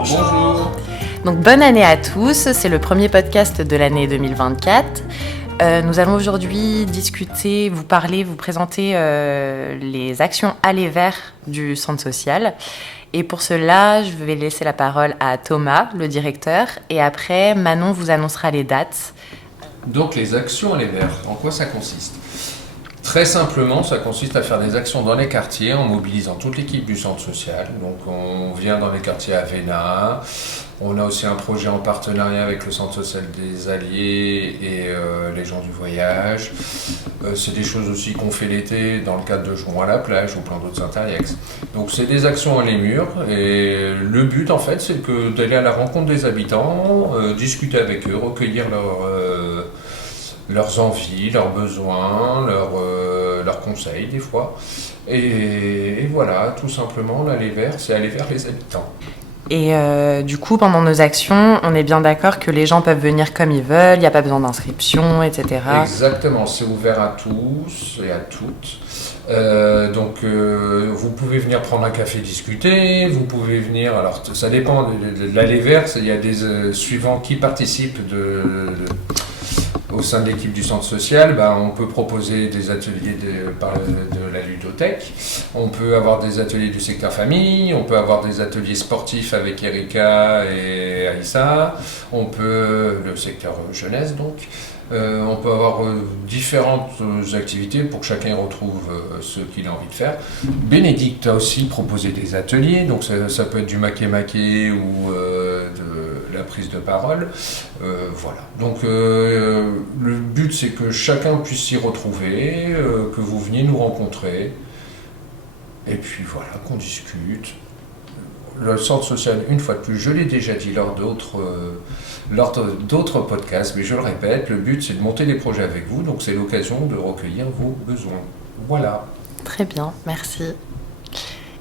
Bonjour. Donc bonne année à tous, c'est le premier podcast de l'année 2024. Nous allons aujourd'hui discuter, vous présenter les actions Aller Vers du centre social. Et pour cela, je vais laisser la parole à Thomas, le directeur, et après Manon vous annoncera les dates. Donc les actions Aller Vers, en quoi ça consiste ? Très simplement, ça consiste à faire des actions dans les quartiers en mobilisant toute l'équipe du centre social. Donc on vient dans les quartiers Avena. On a aussi un projet en partenariat avec le centre social des Alliés et les gens du voyage. C'est des choses aussi qu'on fait l'été dans le cadre de Jouons à la plage ou plein d'autres Interiex. Donc c'est des actions à les murs et le but en fait c'est d'aller à la rencontre des habitants, discuter avec eux, recueillir leurs envies, leurs besoins, leurs conseils des fois. Et voilà, tout simplement, l'aller vers, c'est aller vers les habitants. Et du coup, pendant nos actions, on est bien d'accord que les gens peuvent venir comme ils veulent, il n'y a pas besoin d'inscription, etc. Exactement, c'est ouvert à tous et à toutes. Donc vous pouvez venir prendre un café discuter, vous pouvez venir, alors ça dépend de l'aller vers, il y a des suivants qui participent au sein de l'équipe du centre social, on peut proposer des ateliers de la ludothèque, on peut avoir des ateliers du secteur famille, on peut avoir des ateliers sportifs avec Erika et Aïssa, on peut, le secteur jeunesse donc, on peut avoir différentes activités pour que chacun retrouve ce qu'il a envie de faire. Bénédicte a aussi proposé des ateliers, donc ça peut être du maquet-maquet ou de la prise de parole. Voilà. Donc le but c'est que chacun puisse s'y retrouver, que vous veniez nous rencontrer, et puis voilà, qu'on discute. Le centre social, une fois de plus, je l'ai déjà dit lors d'autres podcasts, mais je le répète, le but c'est de monter des projets avec vous, donc c'est l'occasion de recueillir vos besoins. Voilà. Très bien, merci.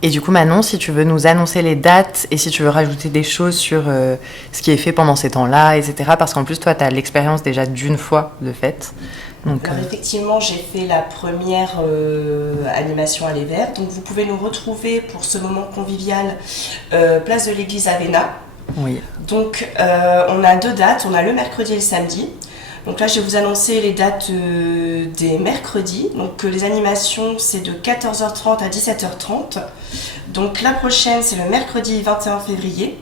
Et du coup Manon, si tu veux nous annoncer les dates et si tu veux rajouter des choses sur ce qui est fait pendant ces temps-là, etc. Parce qu'en plus toi tu as l'expérience déjà d'une fois de fait. Donc, alors effectivement, j'ai fait la première animation Aller Vers. Donc vous pouvez nous retrouver pour ce moment convivial place de l'église Avena. Oui. Donc on a 2 dates, on a le mercredi et le samedi. Donc là je vais vous annoncer les dates des mercredis. Donc les animations c'est de 14h30 à 17h30. Donc la prochaine c'est le mercredi 21 février.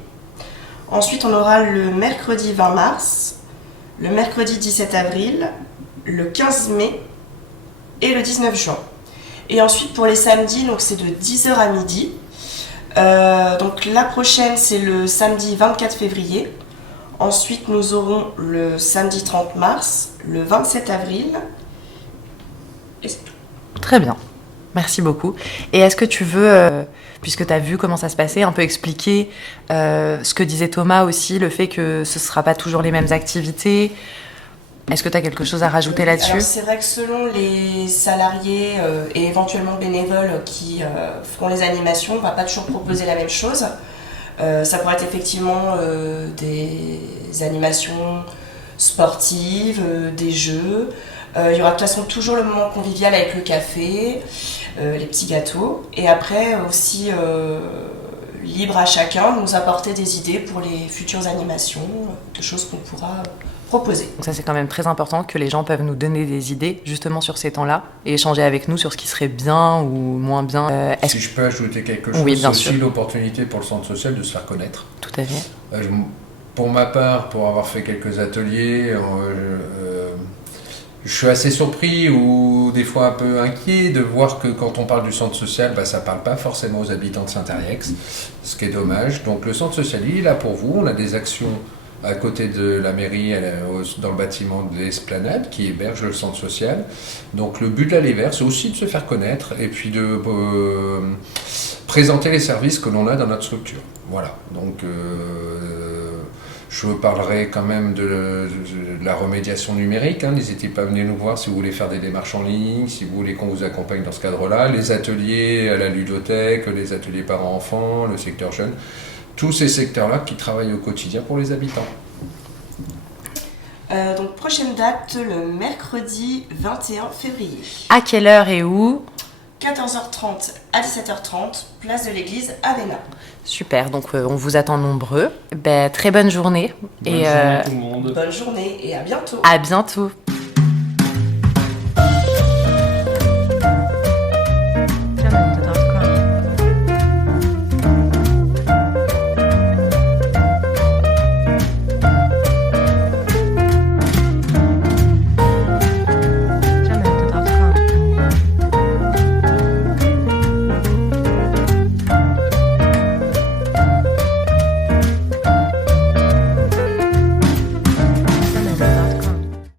Ensuite on aura le mercredi 20 mars, le mercredi 17 avril, le 15 mai et le 19 juin. Et ensuite pour les samedis, donc c'est de 10h à midi. Donc la prochaine c'est le samedi 24 février. Ensuite nous aurons le samedi 30 mars, le 27 avril. Et c'est tout. Très bien, merci beaucoup. Et est-ce que tu veux, puisque tu as vu comment ça se passait, un peu expliquer ce que disait Thomas aussi, le fait que ce ne sera pas toujours les mêmes activités ? Est-ce que tu as quelque chose à rajouter là-dessus ? Alors c'est vrai que selon les salariés et éventuellement bénévoles qui feront les animations, on ne va pas toujours proposer la même chose. Ça pourrait être effectivement des animations sportives, des jeux. Il y aura de toute façon toujours le moment convivial avec le café, les petits gâteaux. Et après aussi libre à chacun de nous apporter des idées pour les futures animations, de choses qu'on pourra proposer. Donc ça c'est quand même très important que les gens peuvent nous donner des idées justement sur ces temps-là et échanger avec nous sur ce qui serait bien ou moins bien. Si je peux ajouter quelque chose, oui, bien c'est sûr. aussi l'opportunité pour le centre social de se faire connaître. Tout à fait. Pour ma part, pour avoir fait quelques ateliers, je suis assez surpris ou des fois un peu inquiet de voir que quand on parle du centre social, ça ne parle pas forcément aux habitants de Saint-Ariex, ce qui est dommage. Donc le centre social, il est là pour vous, on a des actions à côté de la mairie, dans le bâtiment de l'Esplanade, qui héberge le centre social. Donc le but de l'Aller Vers, c'est aussi de se faire connaître et puis de présenter les services que l'on a dans notre structure. Voilà, donc je vous parlerai quand même de la remédiation numérique. N'hésitez pas à venir nous voir si vous voulez faire des démarches en ligne, si vous voulez qu'on vous accompagne dans ce cadre-là. Les ateliers à la ludothèque, les ateliers parents-enfants, le secteur jeune. Tous ces secteurs-là qui travaillent au quotidien pour les habitants. Donc prochaine date, le mercredi 21 février. À quelle heure et où ? 14h30 à 17h30, place de l'église à Véna. Super, donc on vous attend nombreux. Très bonne journée. Bonne journée tout le monde. Bonne journée et à bientôt. À bientôt.